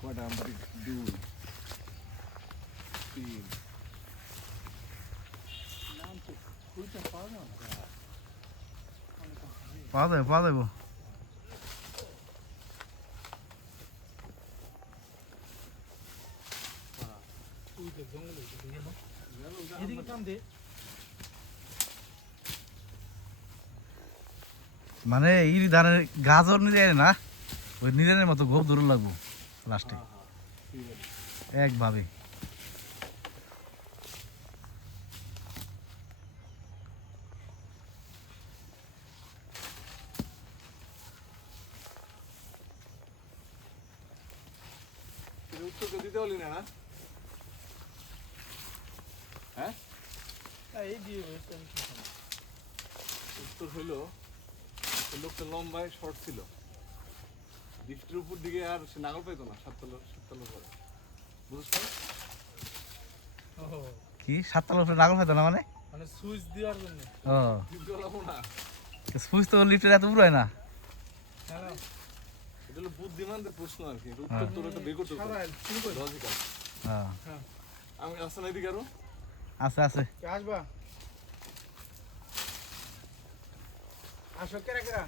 কয়টা দুই তিন পাওয়া যাবে মানে এই ধানের গাজর নিয়ে না ওই নিরেনের মতো খুব দূর লাগবো লাস্টে একভাবে উত্তর তো দিতে বলি না হ্যাঁ উত্তর হইলো লোকটা লম্বায় শর্ট ছিল বৃষ্টির উপর দিকে আর সে নাগল পাইতো না সাততলার পরে বুঝছ কি 7 তলার উপরে নাগল পাইতো না মানে সুইচ দেওয়ার জন্য সুইচ তো লিটার এত পুরো হয় না এটা হলো বুদ্ধিমানদের প্রশ্ন আর কি উত্তর তোর একটা বের করতে লজিক্যাল আমি আসছে না এদিকে আরো আছে আসবা আসো কেরা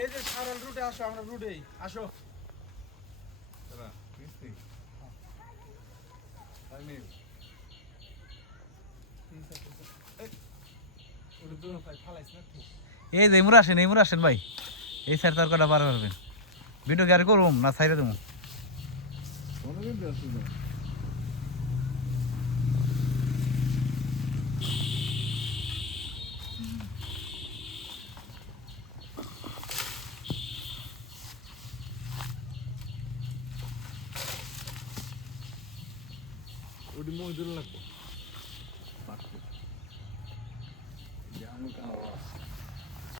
এই যে সারাল রুটে আসো আমরা রুটেই আসো এই যে মুরা আসেন ভাই এই সাইড তার কটা পার করবেন ভিডিও কি আর করুম না সাইডে দেবো ওটি মহিদুল লাগবে